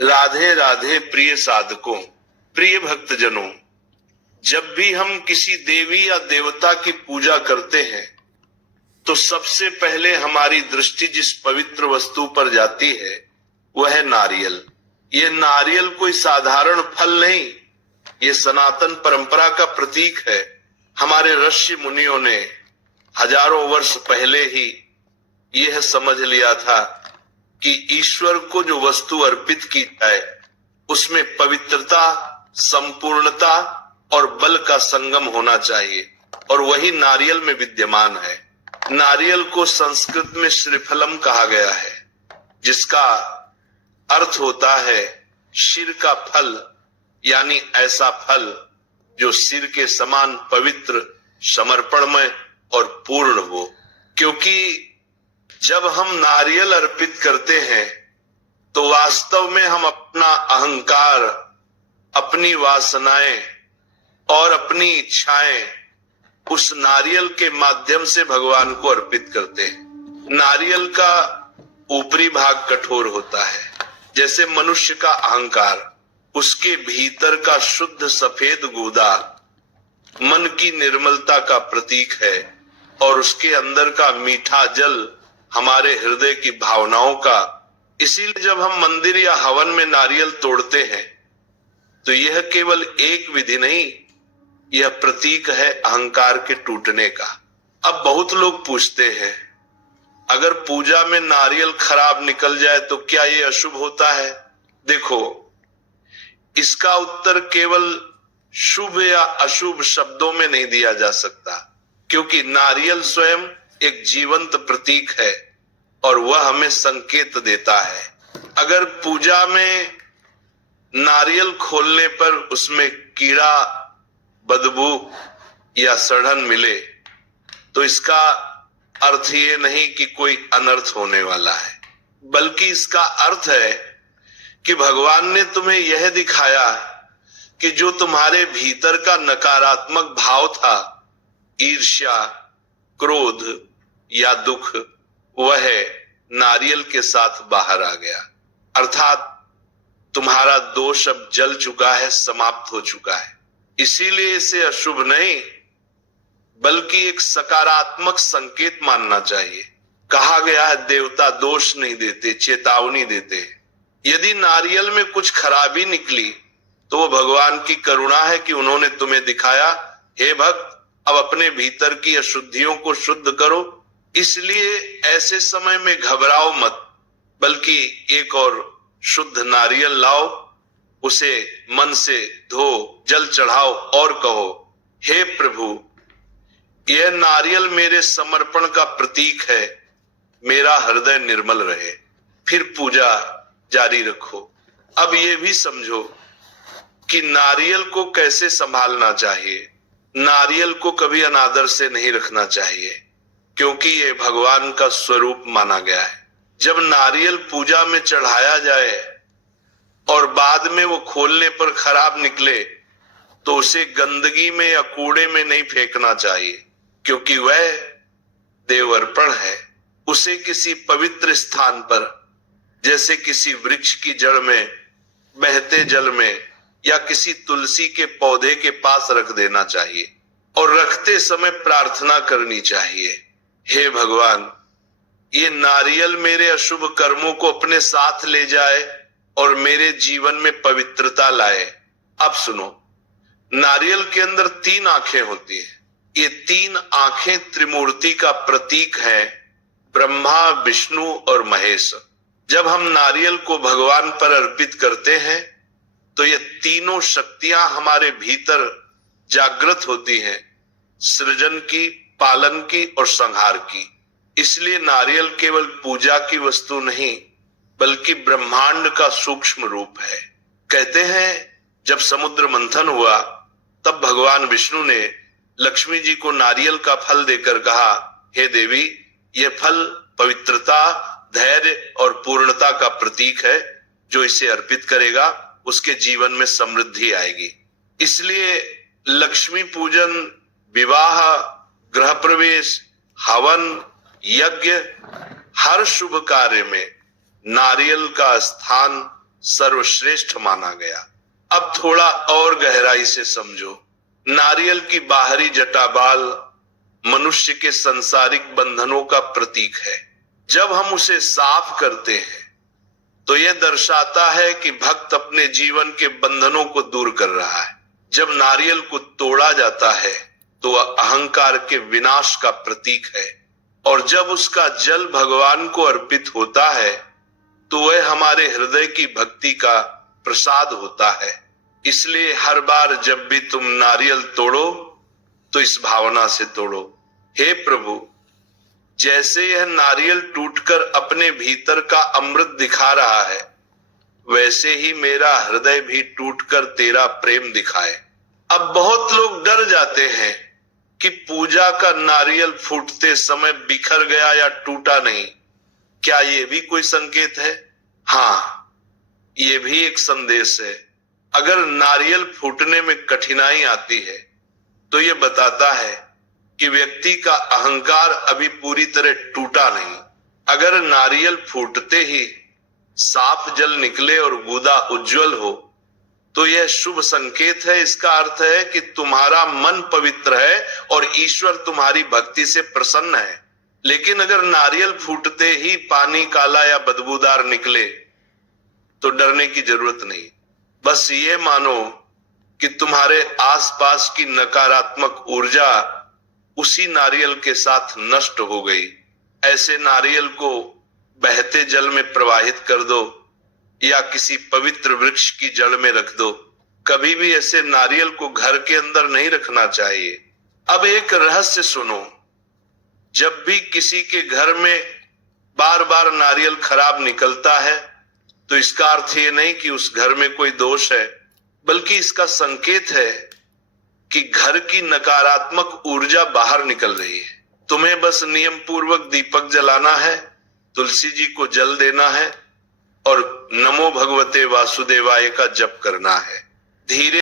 राधे राधे प्रिय साधकों, प्रिय भक्तजनों, जब भी हम किसी देवी या देवता की पूजा करते हैं तो सबसे पहले हमारी दृष्टि जिस पवित्र वस्तु पर जाती है वह है नारियल। ये नारियल कोई साधारण फल नहीं, ये सनातन परंपरा का प्रतीक है। हमारे ऋषि मुनियों ने हजारों वर्ष पहले ही यह समझ लिया था कि ईश्वर को जो वस्तु अर्पित की जाए उसमें पवित्रता, संपूर्णता और बल का संगम होना चाहिए, और वही नारियल में विद्यमान है। नारियल को संस्कृत में श्रीफलम कहा गया है, जिसका अर्थ होता है सिर का फल, यानी ऐसा फल जो सिर के समान पवित्र, समर्पणमय और पूर्ण हो। क्योंकि जब हम नारियल अर्पित करते हैं तो वास्तव में हम अपना अहंकार, अपनी वासनाएं और अपनी इच्छाएं उस नारियल के माध्यम से भगवान को अर्पित करते हैं। नारियल का ऊपरी भाग कठोर होता है, जैसे मनुष्य का अहंकार। उसके भीतर का शुद्ध सफेद गूदा मन की निर्मलता का प्रतीक है, और उसके अंदर का मीठा जल हमारे हृदय की भावनाओं का। इसीलिए जब हम मंदिर या हवन में नारियल तोड़ते हैं तो यह केवल एक विधि नहीं, यह प्रतीक है अहंकार के टूटने का। अब बहुत लोग पूछते हैं, अगर पूजा में नारियल खराब निकल जाए तो क्या यह अशुभ होता है? देखो, इसका उत्तर केवल शुभ या अशुभ शब्दों में नहीं दिया जा सकता, क्योंकि नारियल स्वयं एक जीवंत प्रतीक है और वह हमें संकेत देता है। अगर पूजा में नारियल खोलने पर उसमें कीड़ा, बदबू या सड़न मिले तो इसका अर्थ ये नहीं कि कोई अनर्थ होने वाला है, बल्कि इसका अर्थ है कि भगवान ने तुम्हें यह दिखाया कि जो तुम्हारे भीतर का नकारात्मक भाव था, ईर्ष्या, क्रोध या दुख, वह नारियल के साथ बाहर आ गया। अर्थात तुम्हारा दोष अब जल चुका है, समाप्त हो चुका है। इसीलिए इसे अशुभ नहीं बल्कि एक सकारात्मक संकेत मानना चाहिए। कहा गया है देवता दोष नहीं देते, चेतावनी देते हैं। यदि नारियल में कुछ खराबी निकली तो वो भगवान की करुणा है कि उन्होंने तुम्हें दिखाया, हे भक्त, अब अपने भीतर की अशुद्धियों को शुद्ध करो। इसलिए ऐसे समय में घबराओ मत, बल्कि एक और शुद्ध नारियल लाओ, उसे मन से धो, जल चढ़ाओ और कहो, हे प्रभु, यह नारियल मेरे समर्पण का प्रतीक है, मेरा हृदय निर्मल रहे। फिर पूजा जारी रखो। अब ये भी समझो कि नारियल को कैसे संभालना चाहिए। नारियल को कभी अनादर से नहीं रखना चाहिए, क्योंकि ये भगवान का स्वरूप माना गया है। जब नारियल पूजा में चढ़ाया जाए और बाद में वो खोलने पर खराब निकले तो उसे गंदगी में या कूड़े में नहीं फेंकना चाहिए, क्योंकि वह देव अर्पण है। उसे किसी पवित्र स्थान पर, जैसे किसी वृक्ष की जड़ में, बहते जल में या किसी तुलसी के पौधे के पास रख देना चाहिए, और रखते समय प्रार्थना करनी चाहिए, हे भगवान, ये नारियल मेरे अशुभ कर्मों को अपने साथ ले जाए और मेरे जीवन में पवित्रता लाए। अब सुनो, नारियल के अंदर 3 आंखें होती है। ये 3 आंखें त्रिमूर्ति का प्रतीक है, ब्रह्मा, विष्णु और महेश। जब हम नारियल को भगवान पर अर्पित करते हैं तो ये तीनों शक्तियां हमारे भीतर जागृत होती हैं, सृजन की, पालन की और संहार की। इसलिए नारियल केवल पूजा की वस्तु नहीं बल्कि ब्रह्मांड का सूक्ष्म रूप है। कहते हैं जब समुद्र मंथन हुआ तब भगवान विष्णु ने लक्ष्मी जी को नारियल का फल देकर कहा, हे देवी, यह फल पवित्रता, धैर्य और पूर्णता का प्रतीक है। जो इसे अर्पित करेगा उसके जीवन में समृद्धि आएगी। इसलिए लक्ष्मी पूजन, विवाह, गृह प्रवेश, हवन, यज्ञ, हर शुभ कार्य में नारियल का स्थान सर्वश्रेष्ठ माना गया। अब थोड़ा और गहराई से समझो। नारियल की बाहरी जटाबाल मनुष्य के सांसारिक बंधनों का प्रतीक है। जब हम उसे साफ करते हैं तो यह दर्शाता है कि भक्त अपने जीवन के बंधनों को दूर कर रहा है। जब नारियल को तोड़ा जाता है तो वह अहंकार के विनाश का प्रतीक है, और जब उसका जल भगवान को अर्पित होता है तो वह हमारे हृदय की भक्ति का प्रसाद होता है। इसलिए हर बार जब भी तुम नारियल तोड़ो तो इस भावना से तोड़ो, हे प्रभु, जैसे यह नारियल टूटकर अपने भीतर का अमृत दिखा रहा है, वैसे ही मेरा हृदय भी टूटकर तेरा प्रेम दिखाए। अब बहुत लोग डर जाते हैं कि पूजा का नारियल फूटते समय बिखर गया या टूटा नहीं। क्या ये भी कोई संकेत है? हाँ, ये भी एक संदेश है। अगर नारियल फूटने में कठिनाई आती है तो ये बताता है कि व्यक्ति का अहंकार अभी पूरी तरह टूटा नहीं। अगर नारियल फूटते ही साफ जल निकले और गूदा उज्जवल हो तो यह शुभ संकेत है। इसका अर्थ है कि तुम्हारा मन पवित्र है और ईश्वर तुम्हारी भक्ति से प्रसन्न है। लेकिन अगर नारियल फूटते ही पानी काला या बदबूदार निकले तो डरने की जरूरत नहीं। बस ये मानो कि तुम्हारे आसपास की नकारात्मक ऊर्जा उसी नारियल के साथ नष्ट हो गई। ऐसे नारियल को बहते जल में प्रवाहित कर दो या किसी पवित्र वृक्ष की जड़ में रख दो। कभी भी ऐसे नारियल को घर के अंदर नहीं रखना चाहिए। अब एक रहस्य सुनो। जब भी किसी के घर में बार बार नारियल खराब निकलता है तो इसका अर्थ ये नहीं कि उस घर में कोई दोष है, बल्कि इसका संकेत है कि घर की नकारात्मक ऊर्जा बाहर निकल रही है। तुम्हें बस नियम पूर्वक दीपक जलाना है, तुलसी जी को जल देना है और नमो भगवते वासुदेवाय का जप करना है। धीरे